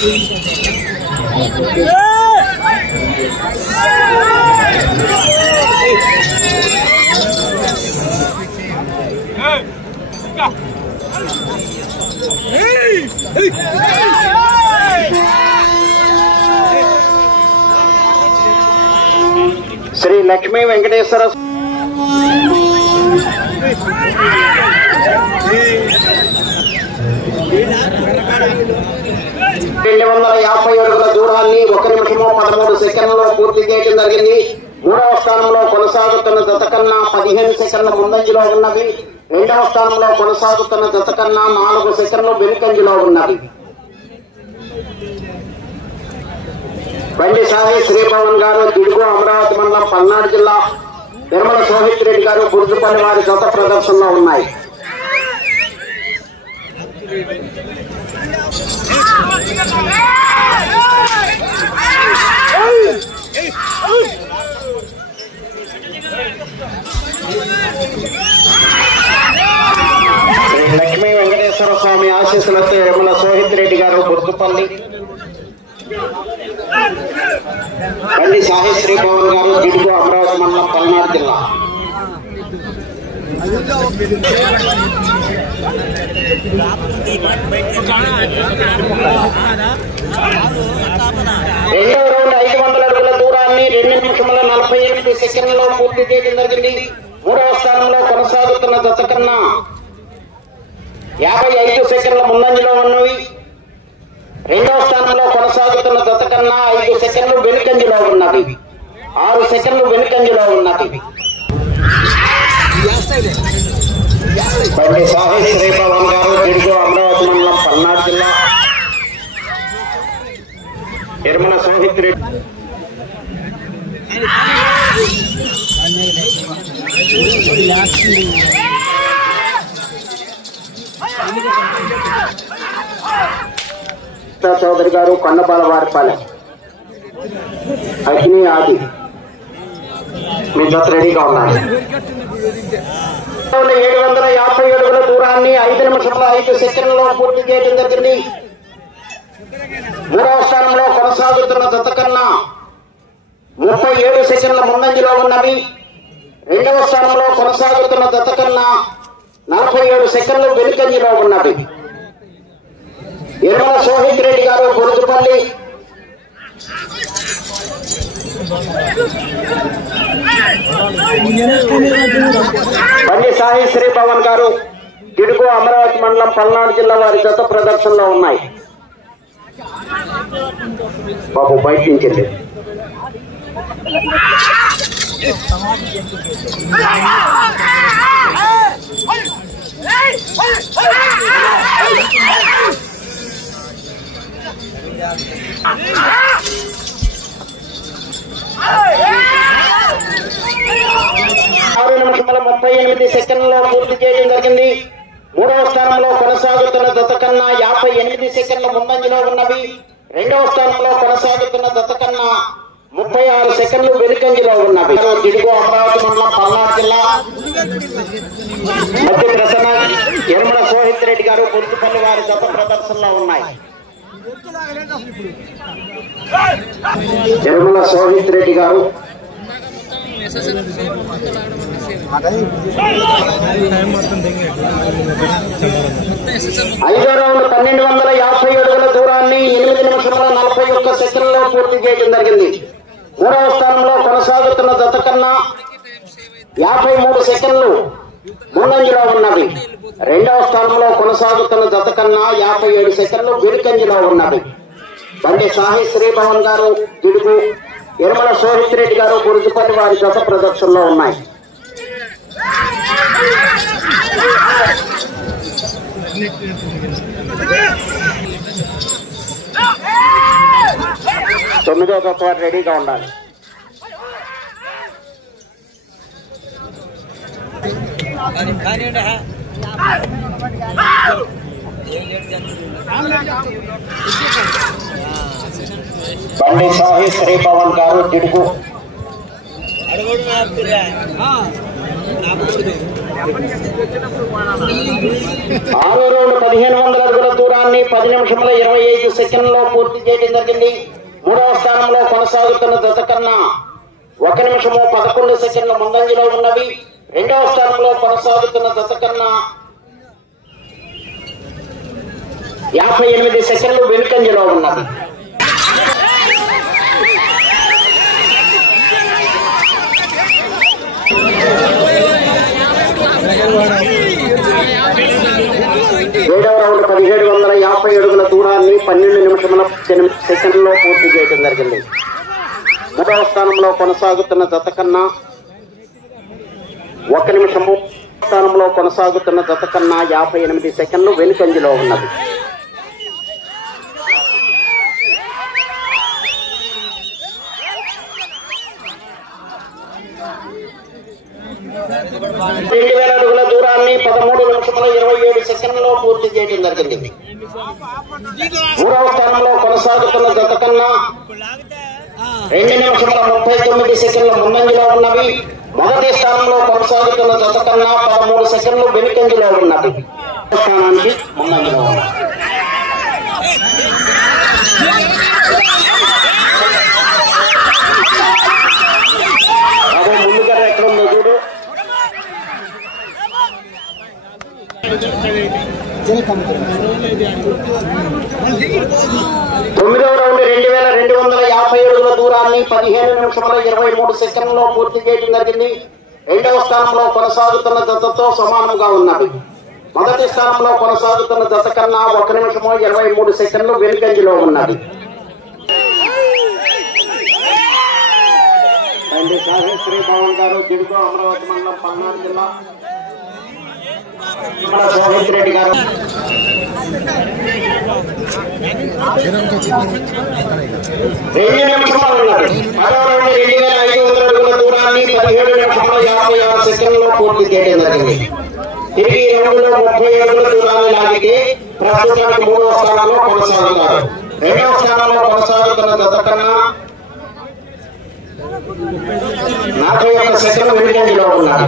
శ్రీ లక్ష్మీ వెంకటేశ్వర 250 అడుగుల దూరాన్ని 1 నిమిషము 13 సెకండ్లలో పూర్తి చేయడం జరిగింది. 3వ స్థానంలో కొనసాగుతున్న జత కన్నా 15 సెకండ్ల ముందంజలో ఉన్నవి. 2వ స్థానంలో కొనసాగుతున్న జత కన్నా 4 సెకండ్లు వెనుకంజలో ఉన్నవి. బండి సాయి శ్రీభవన్ గారు దిడుగు అమరావతి మండలం పల్నాడు జిల్లా, నిర్మల సోహిత్ రెడ్డి గారు గుర్తుపల్లి వారి జత ప్రదర్శనలో ఉన్నాయి. లక్ష్మీ వెంకటేశ్వర స్వామి ఆశీస్సులతో నిర్మల సోహిత్ రెడ్డి గారు గుర్తుపల్లి, బండి సాయి శ్రీభవన్ గారు దిడుగు అమరావతి మండలం పల్నాడు జిల్లా. రెండవ రౌండ్ 500 అడుగుల దూరాన్ని 2 నిమిషముల 48 సెకండ్లలో పూర్తి చేయడం జరిగింది. 3వ స్థానంలో కొనసాగుతున్న జత కన్నా 55 సెకండ్ల ముందంజలో ఉన్నవి. 2వ స్థానంలో కొనసాగుతున్న జత కన్నా 5 సెకండ్లు వెనుకంజలో ఉన్నవి. 6 సెకండ్లు వెనుకంజలో ఉన్నవి. బండి సాయి శ్రీభవన్ గారు దిడుగు అమరావతి మండలం పల్నాడు జిల్లా, నిర్మల సోహిత్ రెడ్డి చౌదరి గారు కొండపాల వారిపాలెం అగ్ని ఆది మీ జత రెడీగా ఉన్నారు. 750 అడుగుల దూరాన్ని 5 నిమిషముల 5 సెకండ్లలో పూర్తి చేయడం జరిగింది. 3వ స్థానంలో కొనసాగుతున్న జత కన్నా 37 సెకండ్ల ముందంజలో ఉన్నవి. 2వ స్థానంలో కొనసాగుతున్న జత కన్నా 47 సెకండ్లు వెనుకంజలో ఉన్నవి. నిర్మల సోహిత్ రెడ్డి గారు గురుతుపల్లి, బండి సాయి శ్రీభవన్ గారు దిడుగు అమరావతి మండలం పల్నాడు జిల్లా వారి జత ప్రదర్శనలో ఉన్నాయి. బాబు బయట నుంచి 6 నిమిషముల 38 సెకండ్లలో పూర్తి చేయడం జరిగింది. 3వ స్థానంలో కొనసాగుతున్న జత కన్నా 58 సెకండ్ల ముందంజలో ఉన్నవి. 2వ స్థానంలో కొనసాగుతున్న జత కన్నా 36 సెకండ్లు వెనుకంజలో ఉన్నవి. దిడుగు అమరావతి మండలం పల్నాడు జిల్లా, మధ్య ప్రసన్న నిర్మల సోహిత్ రెడ్డి గారు గుర్తుపల్లి వారి జత ప్రదర్శనలో ఉన్నాయి. నిర్మల సోహిత్ రెడ్డి గారు 5వ రౌండ్ 1250 అడుగుల దూరాన్ని 8 నిమిషముల 41 సెకండ్లలో పూర్తి చేయడం జరిగింది. 3వ స్థానంలో కొనసాగుతున్న జత కన్నా 53 సెకండ్లు ముందంజలో ఉన్నవి. 2వ స్థానంలో కొనసాగుతున్న జత కన్నా 57 సెకండ్లు వెనుకంజలో ఉన్నవి. బండి సాయి శ్రీభవన్ గారు దిడుగు, నిర్మల సోహిత్ రెడ్డి గారు గురుతుపల్లి వారి జత ప్రదర్శనలో ఉన్నాయి. తొమ్మిదో జత వారు రెడీగా ఉండాలి. బండి సాయి శ్రీభవన్ గారు దిడుగు, ఆరో రౌండ్ 1500 అడుగుల దూరాన్ని 10 నిమిషముల 25 సెకండ్లలో పూర్తి చేయడం జరిగింది. మూడవ స్థానంలో కొనసాగుతున్న జత కన్నా 1 నిమిషము 11 సెకండ్ల ముందంజలో ఉన్నవి. రెండవ స్థానంలో కొనసాగుతున్న జత కన్నా 58 సెకండ్లు వెనుకంజలో ఉన్నవి. ఏడవ రౌండ్ 1750 అడుగుల దూరాన్ని 12 నిమిషముల 8 సెకండ్లలో పూర్తి చేయడం జరిగింది. మూడవ స్థానంలో కొనసాగుతున్న జత కన్నా 1 నిమిషము స్థానంలో కొనసాగుతున్న జత కన్నా 58 సెకండ్లు వెనుకంజలో ఉన్నది. అడుగుల దూరాన్ని 13 నిమిషముల 27 సెకండ్లలో పూర్తి చేయడం జరిగింది. మూడవ స్థానంలో కొనసాగుతున్న జత కన్నా 2 నిమిషముల 39 సెకండ్ల ముందంజలో ఉన్నవి. మొదటి స్థానంలో కొనసాగుతున్న జత కన్నా 13 సెకండ్లు వెనుకంజలో ఉన్నవి. స్థానానికి ముందంజలో ఉన్నది. అదే ముందుగా ఎక్కడుందో చూడు. 9వ రౌండ్ 2250 అడుగుల దూరాన్ని 15 నిమిషముల 23 సెకండ్లలో పూర్తి చేయడం జరిగింది. రెండవ స్థానంలో కొనసాగుతున్న జతతో సమానంగా ఉన్నది. మొదటి స్థానంలో కొనసాగుతున్న జత కన్నా 1 నిమిషము 23 సెకండ్లు వెనుకంజలో ఉన్నది. శ్రీ భవన్ గారు గిడుగు అమరావతి మండలం పల్నాడు జిల్లా. సోహిత్ రెడ్డి గారు 2 నిమిషాలు ఉన్నది. 2500 అడుగుల దూరాన్ని 17 నిమిషముల 56 సెకండ్లలో పూర్తి చేయడం జరిగింది. తిరిగి 30 అడుగుల దూరాన్ని లాగితే ప్రస్తుతానికి 3వ స్థానంలో కొనసాగుతారు. 2వ స్థానంలో కొనసాగుతున్న జత కన్నా 41 సెకండ్లు వెనుకంజలో ఉన్నారు.